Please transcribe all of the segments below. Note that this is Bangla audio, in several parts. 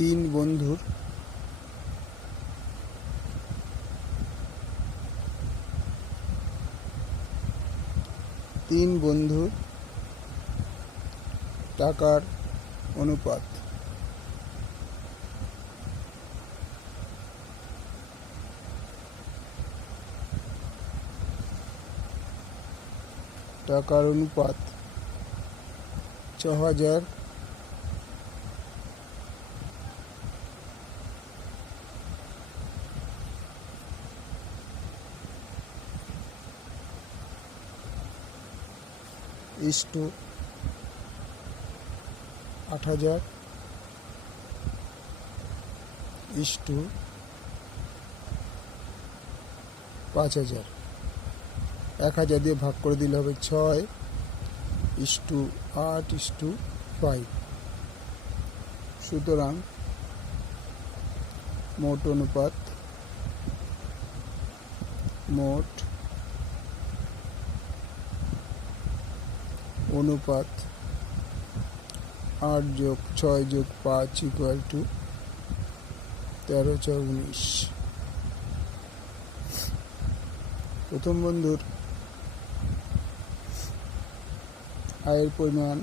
তিন বন্ধুর টাকার অনুপাত। টাকার অনুপাত ৬,০০০ ইস্টু ৮,০০০ ইস্টু ৫,০০০। ১,০০০ দিয়ে ভাগ করে দিলে হবে ৬:৮:৫। সুতরাং মোট অনুপাত ৮+৬+৫ = ১৩×১৪=১৯। প্রথম বন্ধুর আয়ের পরিমাণ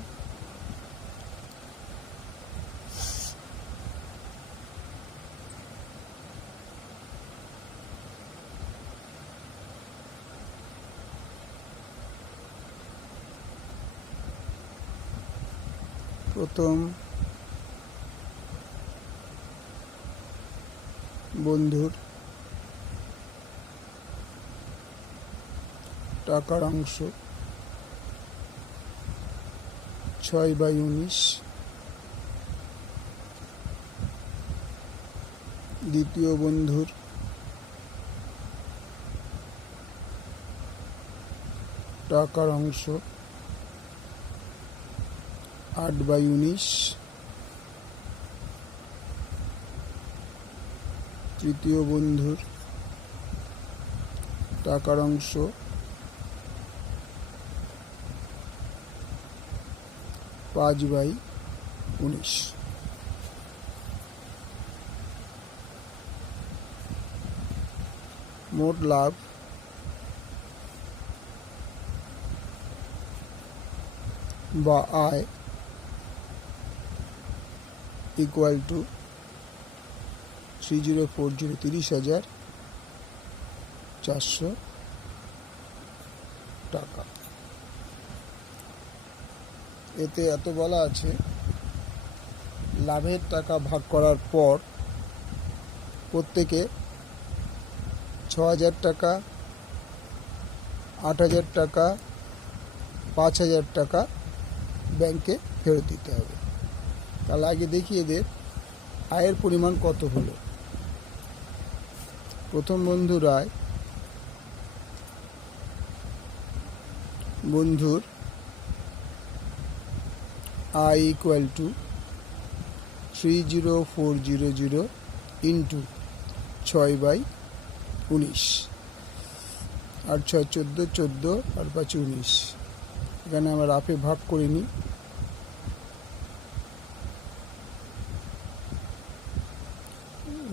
প্রথম বন্ধুর টাকার অংশ ৬/১৯। দ্বিতীয় বন্ধুর টাকার অংশ ৮/১৯। তৃতীয় বন্ধুর টাকার অংশ ৫/১৯। মোট লাভ বা আয় = ৩০,৪০,৪০,৪০০ টাকা। এতে এত বলা আছে, লাভের টাকা ভাগ করার পর প্রত্যেকে ৬,০০০ টাকা, ৮,০০০ টাকা, ৫,০০০ টাকা ব্যাংকে ফেরত দিতে হবে। তাহলে আগে দেখি এদের আয়ের পরিমাণ কত হলো। প্রথম বন্ধুর আয়, বন্ধুর আয় = ৩০,৪০০ × ৬/১৯। ৮×৬ = ১৪, ১৪ আর ৫ = ১৯। এখানে আমরা রাফে ভাগ করে নিই।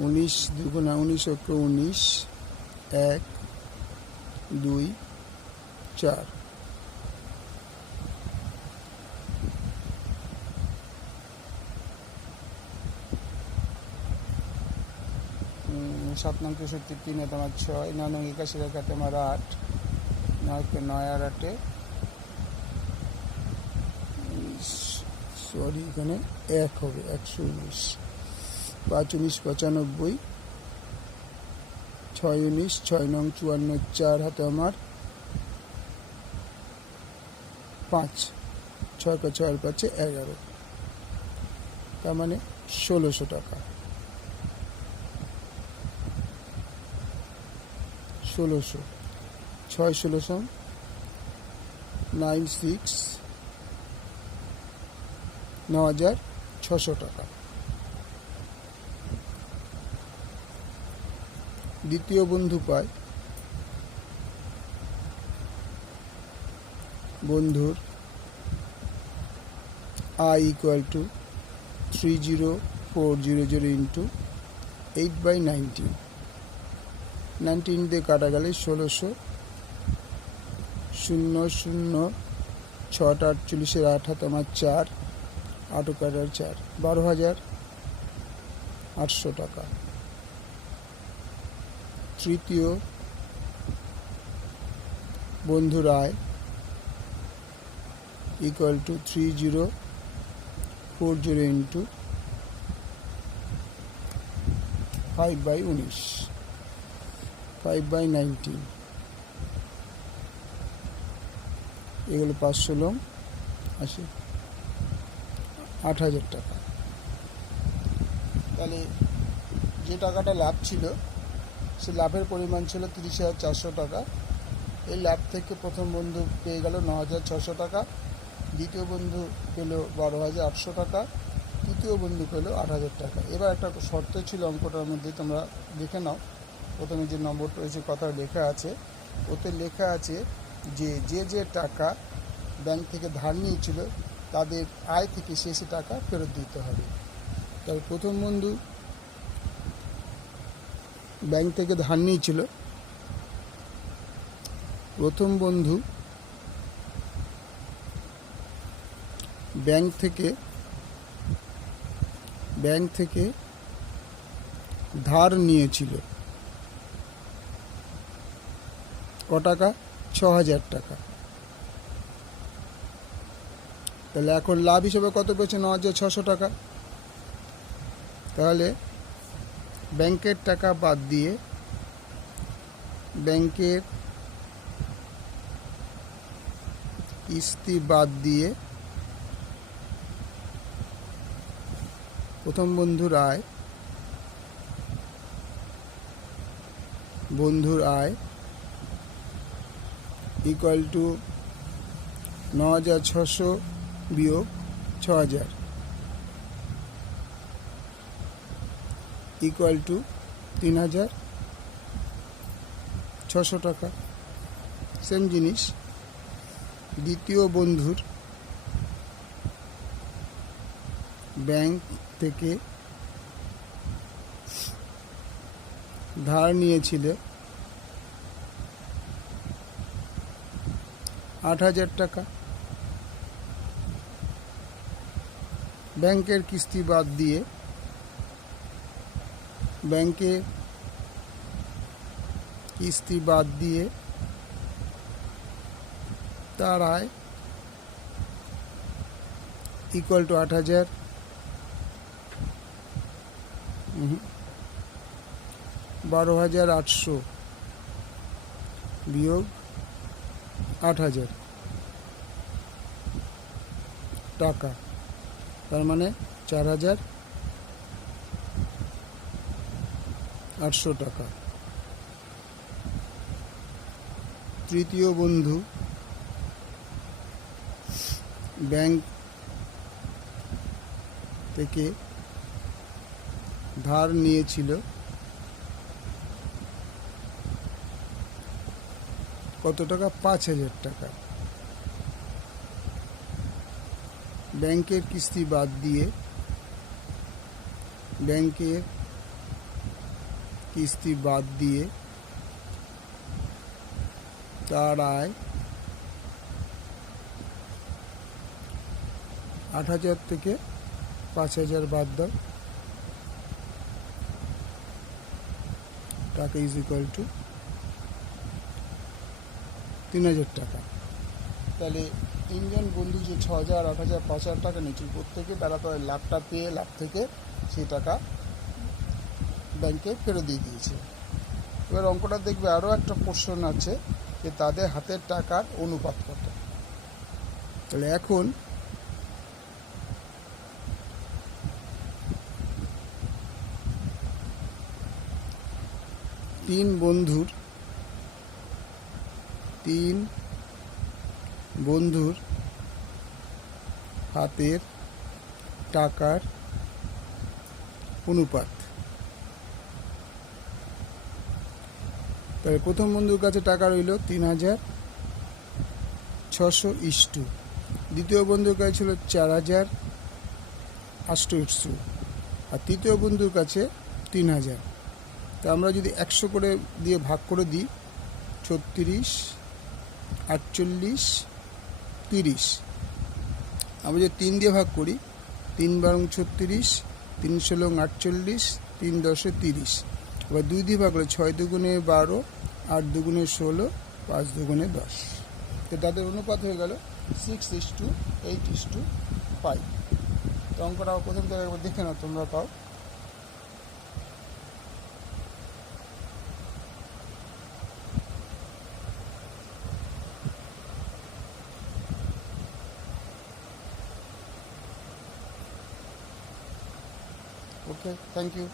১৯ × ২ = ১৯, ১, ২, ৪। ৭ নং ৬৩, ৩ × ৬, ৯ নং ৮১, ১ × ৮, ৯ আর ৮ সরি, এখানে ১ হবে, ১১৯। ৫ × ১৯ = ৯৫, ৬ × ১৯, ৬ নং ৫৪, ৪ হাতে আমার ৫, ৬ × ৬ = ১১, তার মানে ১৬০০ টাকা। ১৬০০, ৬ × ১৬ = ৯,৬০০ টাকা। দ্বিতীয় বন্ধু পায়, বন্ধুর আয় = ৩০,৪০,৪০,৪০০ 400 ইন্টু 8/19, 19 দিয়ে কাটা গেলে 1600, 0 0 6 48 8 হাতে আমার 4, 8 কাটার 4, 12,800 টাকা। তৃতীয় বন্ধুর আয় ইকুয়াল টু 3040 ইন্টু 5/19, 5/19, এগুলো 500 লং 80, 8,000 টাকা। তাহলে যে টাকাটা লাভ ছিল সে লাভের পরিমাণ ছিল 30,400 টাকা। এই লাভ থেকে প্রথম বন্ধু পেয়ে গেল 9,600 টাকা, দ্বিতীয় বন্ধু পেল 12,800 টাকা, তৃতীয় বন্ধু পেল 8,000 টাকা। এবার একটা শর্ত ছিল অঙ্কটার মধ্যে, তোমরা দেখে নাও। প্রথমে যে নম্বরটা রয়েছে কথা লেখা আছে, ওতে লেখা আছে যে যে টাকা ব্যাংক থেকে ধার নিয়েছিল তাদের আয় থেকে শেষে টাকা ফেরত দিতে হবে। তবে প্রথম বন্ধু ব্যাংক থেকে ধার নিয়েছিল, প্রথম বন্ধু ব্যাংক থেকে ধার নিয়েছিল ক টাকা? 6,000 টাকা। তাহলে এখন লাভ হিসেবে কত পেয়েছে? 9,600 টাকা। তাহলে ব্যাংকের টাকা বাদ দিয়ে, ব্যাংকের কিস্তি বাদ দিয়ে প্রথম বন্ধুর আয় ইকুয়াল টু 9,600 বিয়োগ 6,000 ইকুয়াল টু 3,600 টাকা। সেম জিনিস দ্বিতীয় বন্ধুর ব্যাংক থেকে ধার নিয়েছিল 8,000 টাকা। ব্যাংকের কিস্তি বাদ দিয়ে, তার আয় ইকুয়াল টু 8,000 12,800 বিয়োগ 8,000 টাকা, তার মানে 4,800 টাকা। তৃতীয় বন্ধু ব্যাংক থেকে ধার নিয়েছিল কত টাকা? 5,000 টাকা। ব্যাংকের কিস্তি বাদ দিয়ে, তার আয় 8,000 থেকে 5,000 বাদ দাও, টাকা ইজ ইকুয়াল টু 3,000 টাকা। তাহলে তিনজন বন্ধু যে 6,000, 8,000, 5,000 টাকা নিয়েছিল, প্রত্যেকে তারা তো লাভটা পেয়ে লাভ থেকে সেই টাকা ব্যাংকে ফেরত দিয়ে দিয়েছে। এবার অঙ্কটা দেখবে আরও একটা কোশ্চেন আছে যে তাদের হাতের টাকার অনুপাত কত। তাহলে এখন তিন বন্ধুর হাতের টাকার অনুপাত। তাহলে প্রথম বন্ধুর কাছে টাকা রইল 3,600 ইস্টু, দ্বিতীয় বন্ধুর কাছে ছিল 4,800 ইস্টু, আর তৃতীয় বন্ধুর কাছে 3000। তো আমরা যদি 100 করে দিয়ে ভাগ করে দিই, 36, 48, 30। আমরা যদি 3 দিয়ে ভাগ করি, 3 বারং 36, 3 ষোলং 48, 3 দশে 30। এবার 2 দিয়ে ভাগ করলে 6 দুগুণে 12, 8 দুগুণে 16, 5 দুগুণে 10। তো তাদের অনুপাত হয়ে গেল 6:8:5। তো অঙ্কটা প্রথম থেকে একবার দেখে নাও, তোমরা পাও। Okay, thank you.